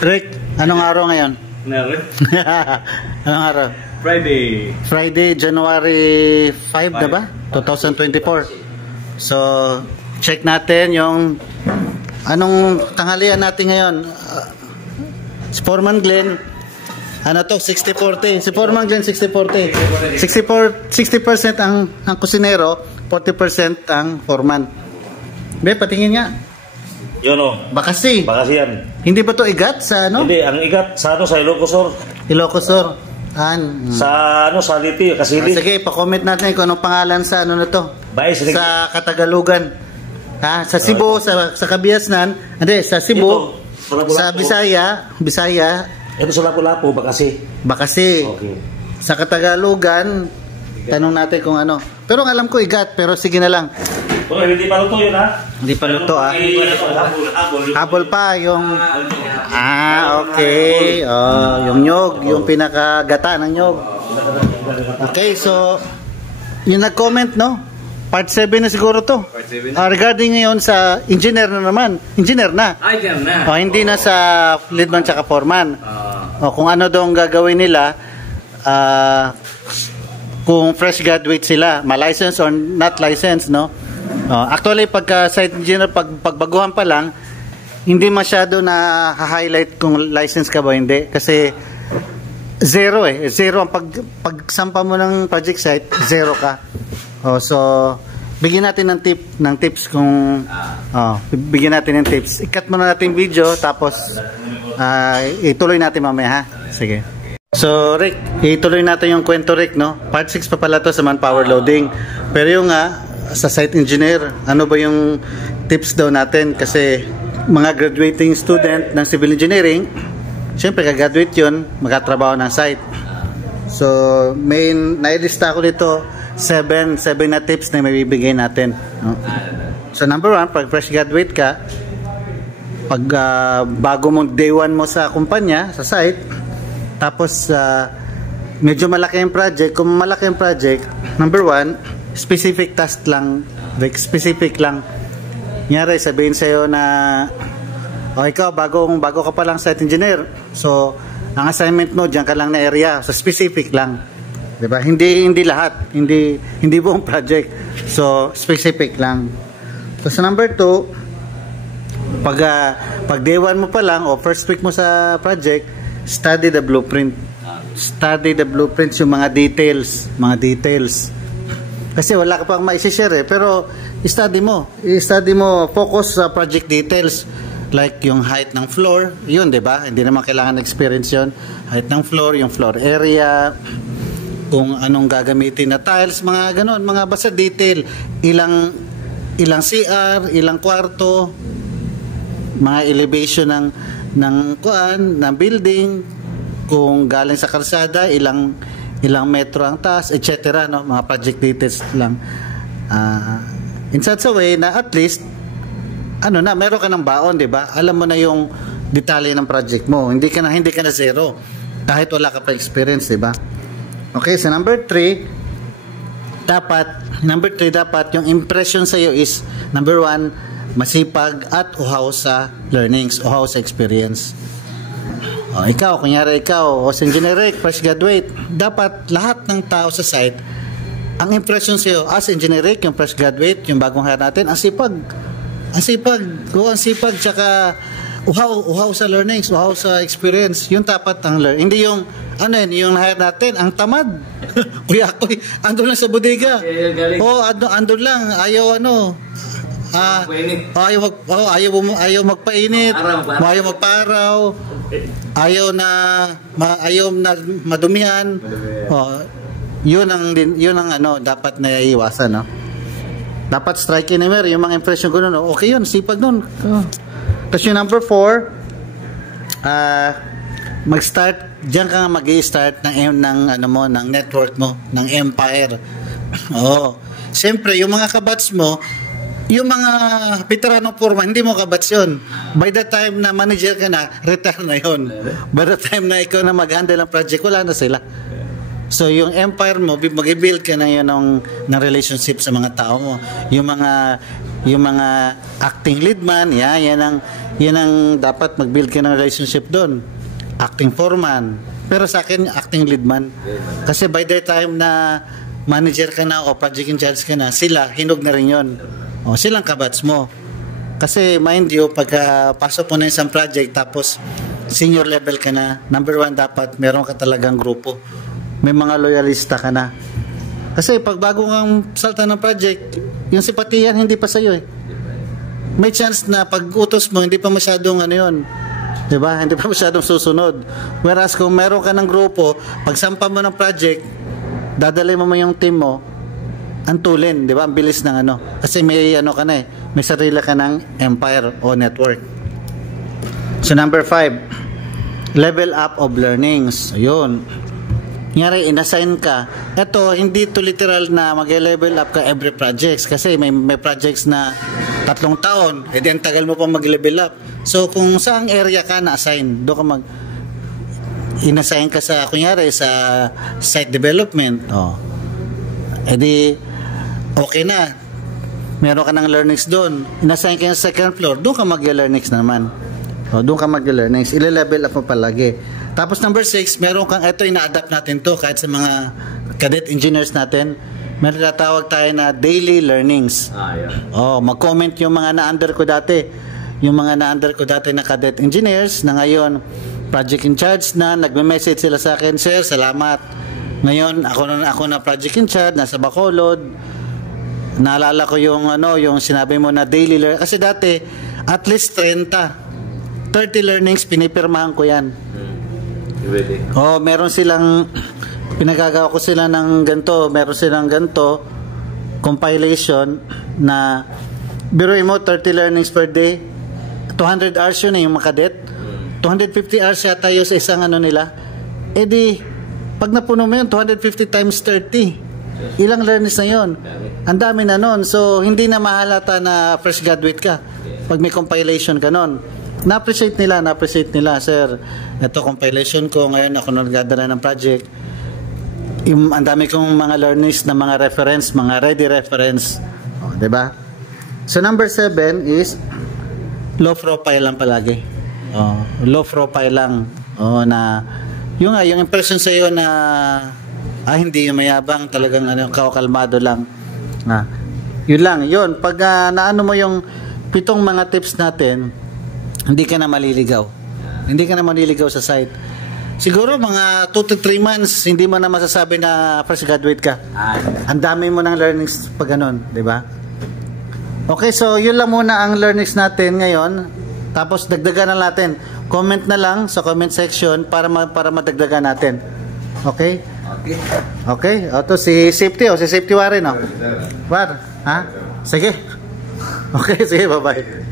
Rick, anong araw ngayon? Anong araw? Friday, January 5 na ba? 2024. So, check natin yung anong tanghalian natin ngayon. Si Foreman Glenn, ano to? 60-40. Si Foreman Glenn, 60-40. 60% ang kusinero, 40% ang foreman. Be, patingin nga. Yun o. Bakasi. Bakasi yan. Hindi ba to igat sa ano? Hindi, ang igat sa ano, sa Ilocosur. Ilocosur. Sa ano, sa Liti, Kasili. Sige, pa-comment natin kung anong pangalan sa ano na to. Sa Katagalugan. Ha, sa Cebu, sa Kabiasnan, hindi, sa Cebu, sa Bisaya. Ito sa Lapu-Lapu, Bakasi. Bakasi. Okay. Sa Katagalugan, tanong natin kung ano. Pero alam ko igat, pero sige na lang. Oh, hindi pa luto yun, ha? Hindi pa luto, ha? Habol pa yung... okay. Yung nyog, yung pinakagata ng nyog. Okay, so yung nag-comment, no? Part 7 na siguro to. Regarding ngayon sa engineer na naman. Engineer na. Engineer na. Hindi na sa leadman tsaka foreman. Kung ano daw ang gagawin nila, kung fresh graduate sila, ma-license or not license, no? Actually, pagka site engineer, pagbaguhan pa lang, hindi masyado na highlight kung license ka ba hindi. Kasi zero Zero ang pagsampa mo ng project site, zero ka. So, bigyan natin ng tips kung bigyan natin ng tips. I-cut muna natin video, tapos ituloy natin mamaya, ha? Sige. So, Rick, ituloy natin yung kwento, Rick, no? Part 6 pa pala to sa manpower loading. Pero yung sa site engineer, ano ba yung tips daw natin? Kasi mga graduating student ng civil engineering, syempre kag-graduate yun, magkatrabaho ng site. So, may nailista ko dito 7 na tips na may bibigay natin, no? So, number 1, pag fresh graduate ka, pag bago mo day 1 mo sa kumpanya, sa site, tapos medyo malaki yung project. Kung malaki yung project, number 1, specific task lang, like specific lang. Nyari, sabihin sa'yo na ikaw, bago ka pa lang site engineer, so ang assignment mo, dyan ka lang na area, so specific lang, diba? Hindi lahat, hindi buong project, so specific lang. So sa number 2, pag day 1 mo pa lang o first week mo sa project, study the blueprint, yung mga details. Kasi wala ka pang ma-share pero i-study mo, focus sa project details, like yung height ng floor, yun, 'di ba? Hindi naman kailangan experience 'yon. Height ng floor, yung floor area, kung anong gagamitin na tiles, mga ganon, mga basta detail, ilang CR, ilang kwarto, mga elevation ng building, kung galing sa kalsada, ilang metro ang taas, etc., no? Mga project details lang. In such a way na at least meron ka ng baon, 'di ba? Alam mo na yung detalye ng project mo. Hindi ka na zero kahit wala ka pa experience, 'di ba? Okay, so number 3, dapat yung impression sa iyo is number 1, masipag at uhaw sa learnings, uhaw sa experience. Ikaw, kunyari ikaw, o engineer, fresh graduate, dapat lahat ng tao sa site, ang impression sa'yo, as engineer, yung fresh graduate, yung bagong hire natin, ang sipag, tsaka uhaw sa learnings, uhaw sa experience, yung dapat ang learn. Hindi yung, yung hire natin, ang tamad. Kuya ako, andun lang sa bodega. Andun lang, ayaw ayaw magpainit, ayaw magparaw, ayaw na madumihan. Yun ang dapat na iwasan, no? Dapat strike anywhere, yung mga impression ko nun, okay yun, sipag nun. Tapos yung number 4, mag-start, diyan ka nga mag-i-start ng network mo, ng empire. Siyempre, yung mga kabats mo, yung mga veteranong forma, hindi mo kabats yun. By the time na manager ka na, retire na yun. By the time na ikaw na mag-handle ng project, wala na sila. So, yung empire mo, mag-build ka na yun ng relationship sa mga tao mo. Yung mga acting lead man, yan Yan ang dapat mag-build ka ng relationship doon. Acting foreman. Pero sa akin, acting leadman. Kasi by the time na manager ka na o project in charge ka na, sila, hinog na rin yun. O, silang kabats mo. Kasi mind you, pagka pasok mo na isang project, tapos senior level ka na, number one dapat, meron ka talagang grupo. May mga loyalista ka na. Kasi pag bago kang salta ng project, yung simpatiyan hindi pa sa'yo eh. May chance na pag utos mo, hindi pa masyadong ano yun. Diba? Hindi pa masyadong susunod. Whereas kung meron ka ng grupo, pag sampa mo ng project, dadalhin mo yung team mo, antulin, di ba? Ang bilis ng ano. Kasi may ano ka na eh. May sarili ka ng empire o network. So number 5, level up of learnings. Ayun. Ngayari, inassign ka. Ito, hindi to literal na mag-level up ka every projects. Kasi may projects na 3 taon. E di ang tagal mo pa mag-level up. So, kung saang area ka na-assign, doon ka inassign ka sa, kunyari, sa site development. Oh. E di, okay na. Meron ka ng learnings doon. Inassign ka sa second floor, doon ka mag-learnings naman. Oh, doon ka mag-learnings. Ile-level up mo palagi. Tapos number 6, meron kang, ito ina-adapt natin to kahit sa mga cadet engineers natin. Meron natawag tayo na daily learnings. Oh, mag-comment yung mga na-under ko dati. Yung mga na-under ko dati na cadet engineers na ngayon project in charge na, nagme-message sila sa akin, "Sir, salamat. Ngayon ako na project in charge, nasa Bacolod. Naalala ko yung yung sinabi mo na daily learning." Kasi dati at least 30 learnings pinipirmahan ko 'yan. Oh, meron silang pinagagawa ko sila ng ganto, meron silang ganto compilation na biruin mo 30 learnings per day, 200 hours yun yung makadet, 250 hours yata yun sa isang nila. Eh di pag napuno mo yun 250 times 30, ilang learnings na yun, ang dami na nun. So hindi na mahalata na fresh graduate ka pag may compilation ka nun. Na-appreciate nila, "Sir, ito compilation ko, ngayon ako nagdadala ng project. Ang dami kong mga learnings na mga reference, mga ready reference." Oh, diba? So number 7 is low profile lang palagi. Oh, low profile lang. Oh, na yung impression sa iyo na hindi yung mayabang, talagang kalmado lang. Yun lang. Yun, pag naano mo yung 7 mga tips natin, hindi ka na maliligaw. Hindi ka na maliligaw sa site. Siguro mga 2 to 3 months, hindi mo na masasabi na fresh graduate ka. Ang dami mo ng learnings pag ganun, di ba? Okay, so yun lang muna ang learnings natin ngayon. Tapos dagdagan na natin. Comment na lang sa comment section para madagdagan natin. Okay? Okay. Ito si Safety, si Safety Warren, War, ha? Sige. Okay, sige, bye-bye.